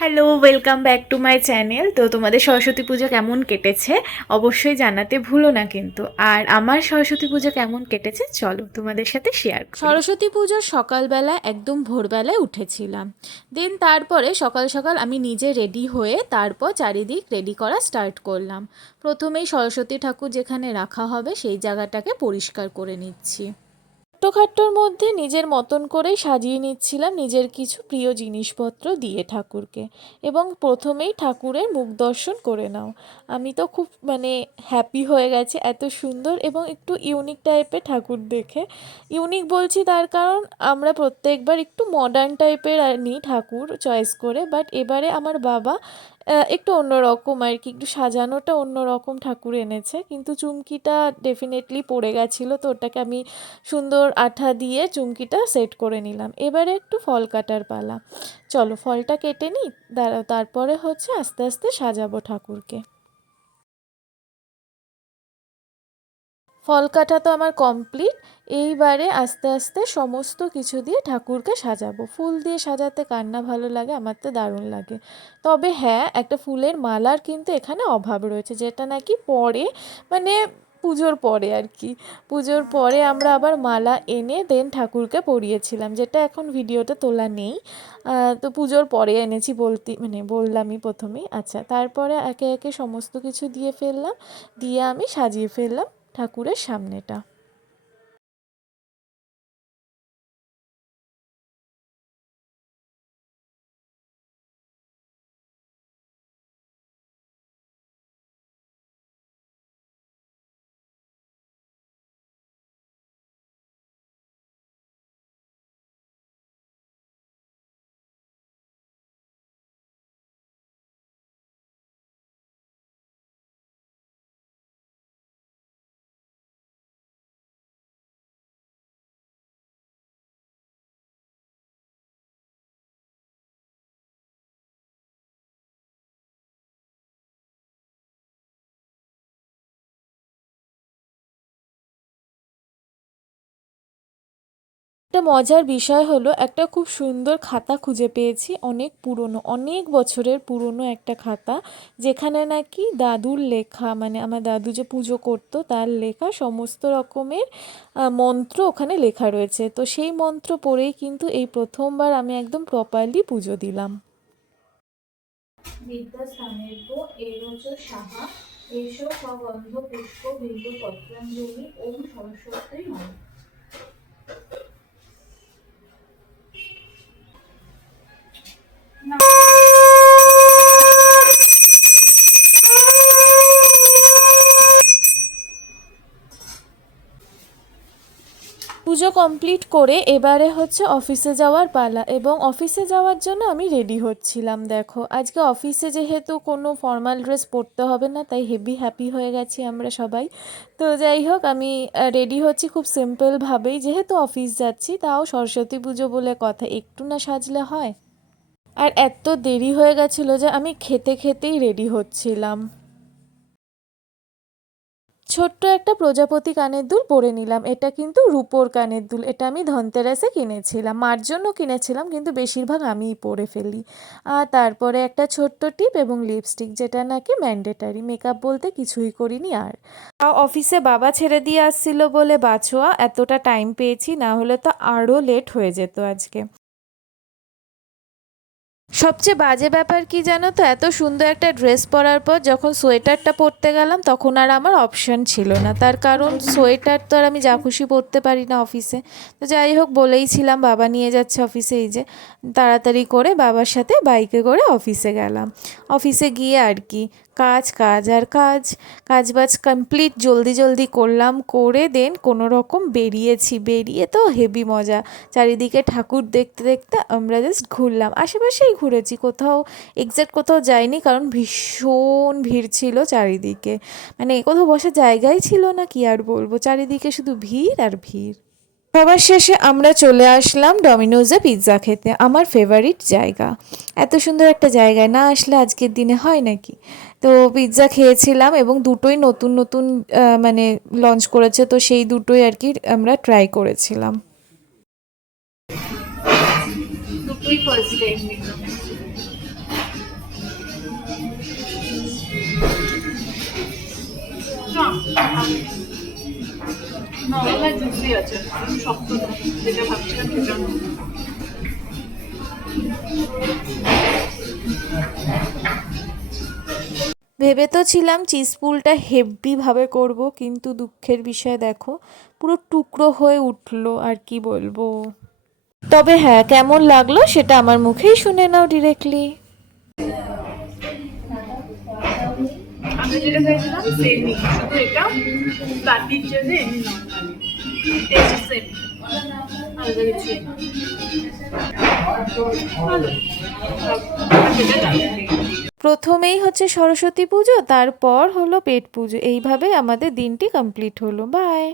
Hello, welcome back to my channel. তো তোমাদের সরস্বতী পুজো কেমন কেটেছে অবশ্যই জানাতে ভুলো না কিন্তু। আর আমার সরস্বতী পুজো কেমন কেটেছে চলো তোমাদের সাথে শেয়ার করি। সরস্বতী পুজোর সকালবেলা একদম ভোরবেলায় উঠেছিলাম। দেন তারপরে সকাল সকাল আমি নিজে রেডি হয়ে তারপর চারিদিক রেডি করা স্টার্ট করলাম। প্রথমেই সরস্বতী ঠাকুর যেখানে রাখা হবে সেই জায়গাটাকে পরিষ্কার করে নিচ্ছি। ছোট্টখাট্টোর মধ্যে নিজের মতন করেই সাজিয়ে নিচ্ছিলাম নিজের কিছু প্রিয় জিনিসপত্র দিয়ে ঠাকুরকে। এবং প্রথমেই ঠাকুরের মুখ দর্শন করে নাও। আমি তো খুব হ্যাপি হয়ে গেছে এত সুন্দর এবং একটু ইউনিক টাইপের ঠাকুর দেখে। ইউনিক বলছি তার কারণ আমরা প্রত্যেকবার একটু মডার্ন টাইপের নিই ঠাকুর চয়েস করে, বাট এবারে আমার বাবা একটু অন্যরকম আর কি, একটু সাজানোটা অন্যরকম ঠাকুর এনেছে। কিন্তু চুমকিটা ডেফিনেটলি পড়ে গেছিলো, তো ওটাকে আমি সুন্দর আঠা দিয়ে চুমকিটা সেট করে নিলাম। এবারে একটু ফল কাটার পালা। চলো ফলটা কেটে নিই, তারপরে হচ্ছে আস্তে আস্তে সাজাবো ঠাকুরকে। ফল কাটা তো আমার কমপ্লিট। এইবারে আস্তে আস্তে সমস্ত কিছু দিয়ে ঠাকুরকে সাজাবো। ফুল দিয়ে সাজাতে কার না ভালো লাগে, আমার তো দারুণ লাগে। তবে হ্যাঁ, একটা ফুলের মালার কিন্তু এখানে অভাব রয়েছে, যেটা নাকি পরে মানে পুজোর পরে আর কি। পুজোর পরে আমরা আবার মালা এনে দেন ঠাকুরকে পরিয়েছিলাম, যেটা এখন ভিডিওতে তোলা নেই। তো পুজোর পরে এনেছি বললামই প্রথমেই। আচ্ছা, তারপরে একে একে সমস্ত কিছু দিয়ে ফেললাম, দিয়ে আমি সাজিয়ে ফেললাম ঠাকুরের সামনেটা। একটা মজার বিষয় হলো, একটা খুব সুন্দর খাতা খুঁজে পেয়েছি, অনেক পুরনো, অনেক বছরের পুরনো একটা খাতা, যেখানে নাকি দাদুর লেখা, আমার দাদু যে পুজো করতো তার লেখা সমস্ত রকমের মন্ত্র ওখানে লেখা রয়েছে। তো সেই মন্ত্র পড়েই কিন্তু এই প্রথমবার আমি একদম প্রপারলি পুজো দিলাম। বিদ্যাস্থানের পো এরোচ সাহা এসো সগন্ধ পুষ্প বিল্ব পত্রাঞ্জলি ওম সরস্বতী নমঃ। পুজো কমপ্লিট করে এবারে হচ্ছে অফিসে যাওয়ার পালা, এবং অফিসে যাওয়ার জন্য আমি রেডি হচ্ছিলাম। দেখো, আজকে অফিসে যেহেতু কোনো ফর্মাল ড্রেস পরতে হবে না, তাই হেভি হ্যাপি হয়ে গেছি আমরা সবাই। তো যাই হোক, আমি রেডি হচ্ছি খুব সিম্পলভাবেই, যেহেতু অফিস যাচ্ছি। তাও সরস্বতী পুজো বলে কথা, একটু না সাজলে হয়। আর এত দেরি হয়ে গেছিলো যে আমি খেতে খেতেই রেডি হচ্ছিলাম। ছোট্ট একটা প্রজাপতি কানের দুল পরে নিলাম। এটা কিন্তু রূপোর কানের দুল, এটা আমি ধনতেরাসে কিনেছিলাম, মার জন্য কিনেছিলাম, কিন্তু বেশিরভাগ আমিই পরে ফেলি। আর তারপরে একটা ছোট্ট টিপ এবং লিপস্টিক, যেটা নাকি ম্যান্ডেটারি, মেকআপ বলতে কিছুই করিনি। আর অফিসে বাবা ছেড়ে দিয়ে আসছিল বলে বাছোয়া এতটা টাইম পেয়েছি, না হলে তো আরও লেট হয়ে যেত আজকে। সবচেয়ে বাজে ব্যাপার কি জানো তো, এত সুন্দর একটা ড্রেস পরার পর যখন সোয়েটারটা পরতে গেলাম, তখন আর আমার অপশান ছিল না। তার কারণ সোয়েটার তো আর আমি যা খুশি পরতে পারি না অফিসে। তো যাই হোক, বলেইছিলাম বাবা নিয়ে যাচ্ছে অফিসে, এই যে তাড়াতাড়ি করে বাবার সাথে বাইকে করে অফিসে গেলাম। অফিসে গিয়ে আর কি, কাজ কাজ আর কাজ, কাজবাজ কমপ্লিট জলদি জলদি করলাম, করে দেন কোনো রকম বেরিয়েছি। বেরিয়ে তো হেভি মজা, চারিদিকে ঠাকুর দেখতে দেখতে আমরা জাস্ট ঘুরলাম, আশেপাশেই ঘুরেছি, কোথাও এক্স্যাক্ট কোথাও যাইনি, কারণ ভীষণ ভিড় ছিল চারিদিকে। কোথাও বসার জায়গাই ছিল না, কি আর বলবো, চারিদিকে শুধু ভিড় আর ভিড়। সবার শেষে আমরা চলে আসলাম ডমিনোজে পিৎজা খেতে, আমার ফেভারিট জায়গা। এত সুন্দর একটা জায়গায় না আসলে আজকের দিনে হয় নাকি। তো পিৎজা খেয়েছিলাম, এবং দুটোই নতুন নতুন লঞ্চ করেছে, তো সেই দুটোই আর কি আমরা ট্রাই করেছিলাম। দুটোই ফার্স্ট টাইম নিলাম। ইজি আছে, শক্ত না, যেটা ভাবছিলাম সেটা না। ভেবে তো ছিলাম চিজ পুলটা হেভি করব, কিন্তু দুঃখের বিষয় দেখো পুরো টুকরো হয়ে উঠলো, আর কি বলবো। তবে হ্যাঁ, কেমন লাগলো সেটা আমার মুখেই শুনে নাও ডিরেক্টলি। আমি যেটা চাইছিলাম সেমই, শুধু এটা বাটির জন্য এমনি নর্মালি টেস্ট সেম, আলাদা কিছু না। ভালো, আমার যেটা লাগবে। প্রথমেই হচ্ছে সরস্বতী পুজো, তারপর হলো পেট পুজো, এইভাবে আমাদের দিনটি কমপ্লিট হলো। বাই।